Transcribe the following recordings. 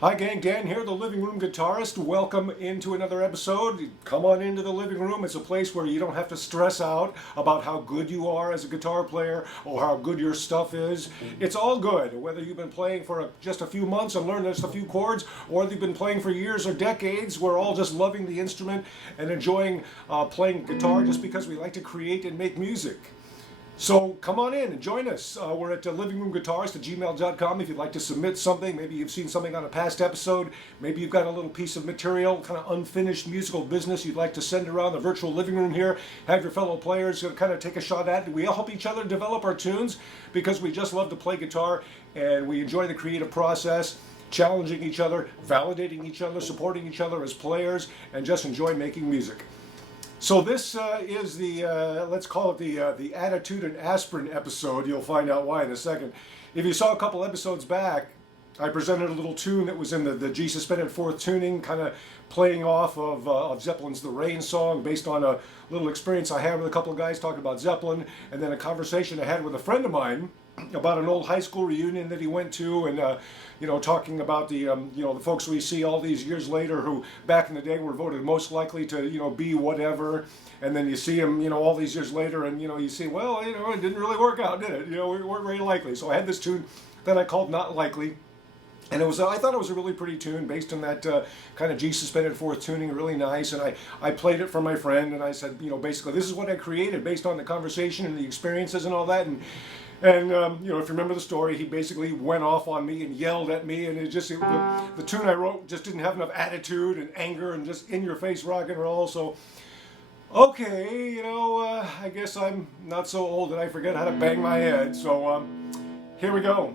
Hi gang, Dan here, the Living Room Guitarist. Welcome into another episode. Come on into the living room. It's a place where you don't have to stress out about how good you are as a guitar player or how good your stuff is. It's all good, whether you've been playing for just a few months and learned just a few chords, or you've been playing for years or decades. We're all just loving the instrument and enjoying playing guitar just because we like to create and make music. So come on in and join us. We're at livingroomguitarist@gmail.com if you'd like to submit something. Maybe you've seen something on a past episode. Maybe you've got a little piece of material, kind of unfinished musical business you'd like to send around the virtual living room here. Have your fellow players kind of take a shot at it. We all help each other develop our tunes because we just love to play guitar and we enjoy the creative process, challenging each other, validating each other, supporting each other as players, and just enjoy making music. So this is the, let's call it the Attitude and Aspirin episode. You'll find out why in a second. If you saw a couple episodes back, I presented a little tune that was in the G suspended fourth tuning, kind of playing off of Zeppelin's The Rain song, based on a little experience I had with a couple of guys talking about Zeppelin, and then a conversation I had with a friend of mine about an old high school reunion that he went to, and talking about the the folks we see all these years later who back in the day were voted most likely to be whatever, and then you see them all these years later, and you see, well, it didn't really work out, did it? We weren't very likely. So I had this tune that I called Not Likely. And I thought it was a really pretty tune based on that kind of G suspended fourth tuning, really nice. And I played it for my friend, and I said, basically, this is what I created based on the conversation and the experiences and all that. And if you remember the story, he basically went off on me and yelled at me, and the tune I wrote just didn't have enough attitude and anger and just in-your-face rock and roll. So, okay, I guess I'm not so old that I forget how to bang my head. So here we go.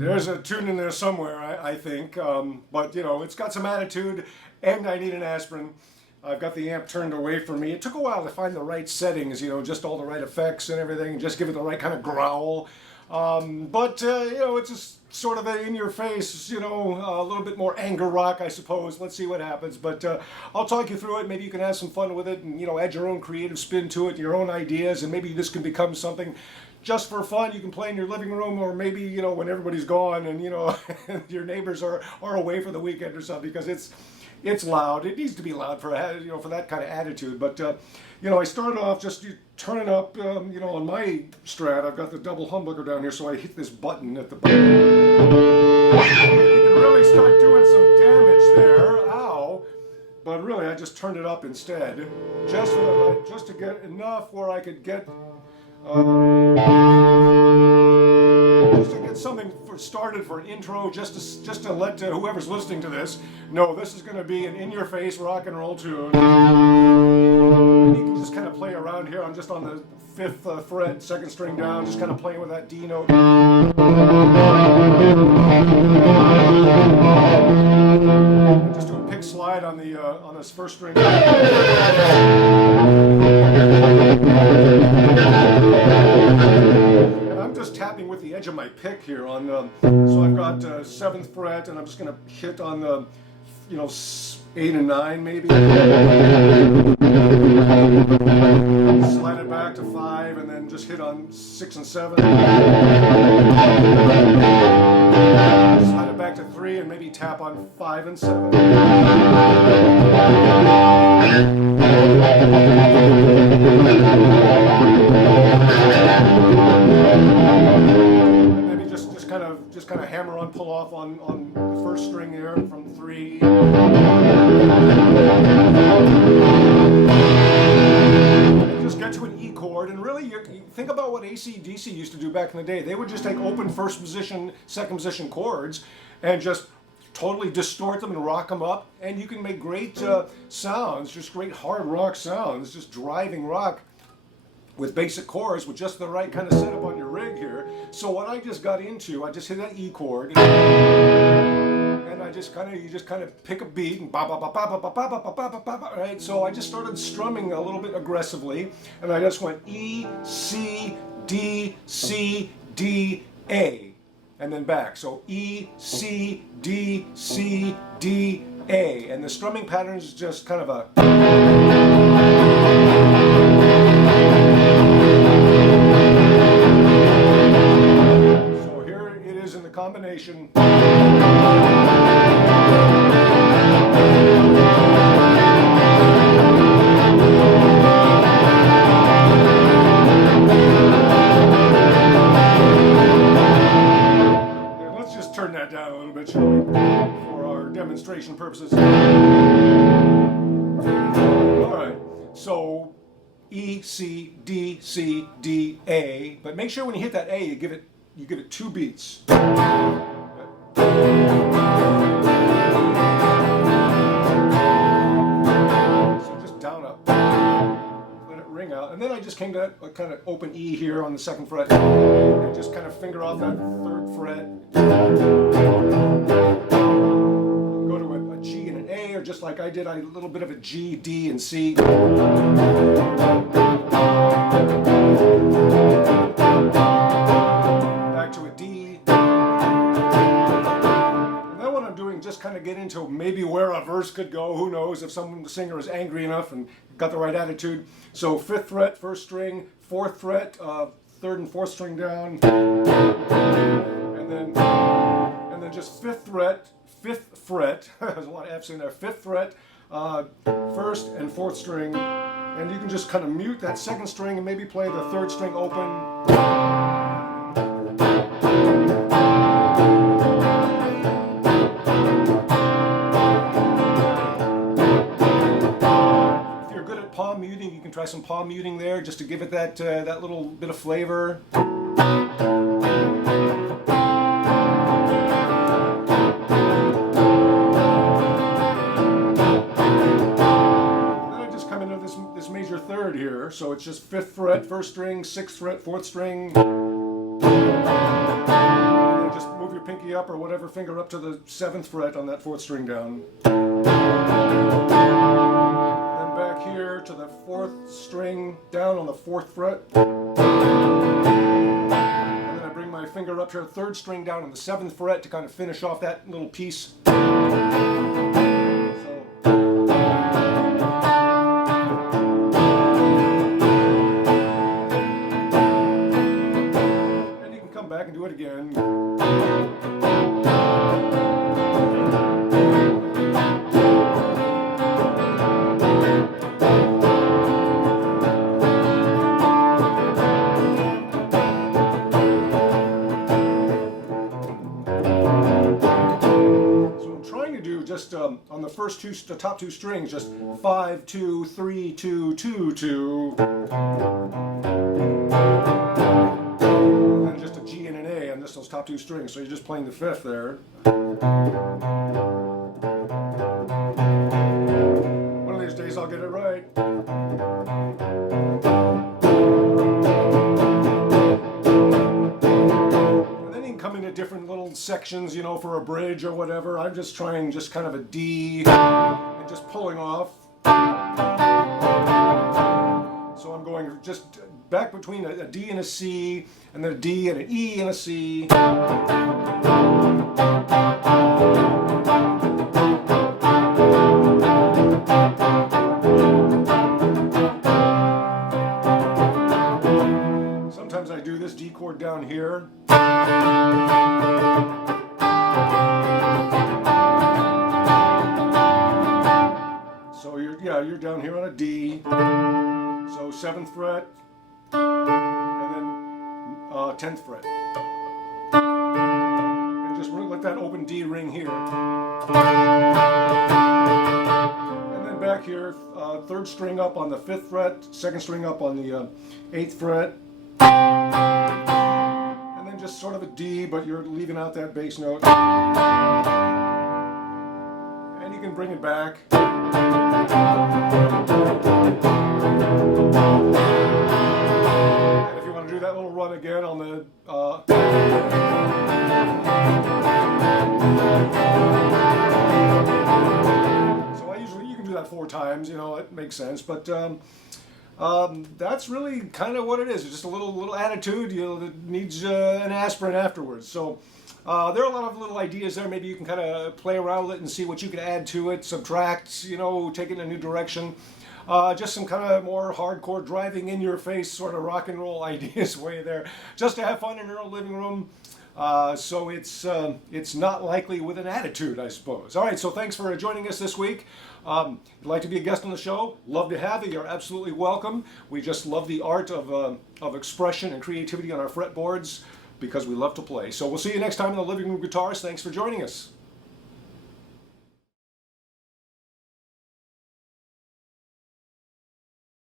There's a tune in there somewhere, I think, but it's got some attitude, and I need an aspirin. I've got the amp turned away from me. It took a while to find the right settings, just all the right effects and everything, and just give it the right kind of growl. But it's just sort of in your face, a little bit more anger rock, I suppose. Let's see what happens. But I'll talk you through it. Maybe you can have some fun with it and, add your own creative spin to it, your own ideas, and maybe this can become something just for fun. You can play in your living room, or maybe, when everybody's gone and, your neighbors are away for the weekend or something, because it's loud. It needs to be loud for for that kind of attitude. But I started off just turning up. On my Strat, I've got the double humbucker down here, so I hit this button at the bottom. You can really start doing some damage there. Ow. But really, I just turned it up instead, just to get enough where I could get, just to get something started for an intro, just to let whoever's listening to this know this is going to be an in-your-face rock and roll tune. And you can just kind of play around here. I'm just on the 5th fret, 2nd string down, just kind of playing with that D note. Just doing pick slide on the on this 1st string. And I'm just tapping with the edge of my pick here on the. So I've got 7th fret, and I'm just going to hit on the, 8 and 9 maybe. Slide it back to 5, and then just hit on 6 and 7. Slide it back to 3, and maybe tap on 5 and 7. And maybe just kind of hammer on, pull off on the 1st string there from 3. Just get to an E chord, and really you think about what AC/DC used to do back in the day. They would just take open 1st position, 2nd position chords and just totally distort them and rock them up, and you can make great sounds, just great hard rock sounds, just driving rock with basic chords with just the right kind of setup on your rig here. So what I just got into, I just hit that E chord, and you just kind of pick a beat and ba ba ba ba ba ba ba ba ba ba ba, right? So I just started strumming a little bit aggressively, and I just went E, C, D, C, D, A, and then back. So E, C, D, C, D, A, and the strumming pattern is just kind of a. So here it is in the combination. Turn that down a little bit, shall we, for our demonstration purposes. All right, so E, C, D, C, D, A, but make sure when you hit that A, you give it 2 beats. So just down up, let it ring out, and then I just came to a kind of open E here on the 2nd fret, and just kind of finger off that 3rd fret. Go to a G and an A, or just like I did, a little bit of a G, D, and C. Back to a D. And then what I'm doing, just kind of get into maybe where a verse could go. Who knows if the singer is angry enough and got the right attitude. So 5th fret, 1st string, 4th fret, 3rd and 4th string down. And then just 5th fret, there's a lot of F's in there, 5th fret, 1st and 4th string, and you can just kind of mute that 2nd string and maybe play the 3rd string open. If you're good at palm muting, you can try some palm muting there just to give it that little bit of flavor. This major 3rd here, so it's just 5th fret, 1st string, 6th fret, 4th string, and then just move your pinky up or whatever finger up to the 7th fret on that 4th string down. And then back here to the 4th string down on the 4th fret, and then I bring my finger up to the 3rd string down on the 7th fret to kind of finish off that little piece. Back and do it again. just on the first the top two strings, just 5, 2, 3, 2, 2, 2. And just a G and an A on those top two strings. So you're just playing the fifth there. One of these days I'll get it right. Come into different little sections, you know, for a bridge or whatever. I'm just trying just kind of a D and just pulling off. So I'm going just back between a D and a C, and then a D and an E and a C. Sometimes I do this D chord down here. So you're down here on a D. So 7th fret, and then 10th fret, and just let that open D ring here. And then back here, 3rd string up on the 5th fret, 2nd string up on the 8th fret. Just sort of a D, but you're leaving out that bass note. And you can bring it back. And if you want to do that little run again on the so you can do that 4 times, you know, it makes sense, but that's really kind of what it is. It's just a little attitude, you know, that needs an aspirin afterwards. So there are a lot of little ideas there. Maybe you can kind of play around with it and see what you can add to it, subtract, you know, take it in a new direction. Just some kind of more hardcore, driving in your face sort of rock and roll ideas way there, just to have fun in your own living room. So it's not likely with an attitude, I suppose. All right, so thanks for joining us this week. If you'd like to be a guest on the show, love to have you. You're absolutely welcome. We just love the art of expression and creativity on our fretboards because we love to play. So we'll see you next time on the Living Room Guitarist. Thanks for joining us.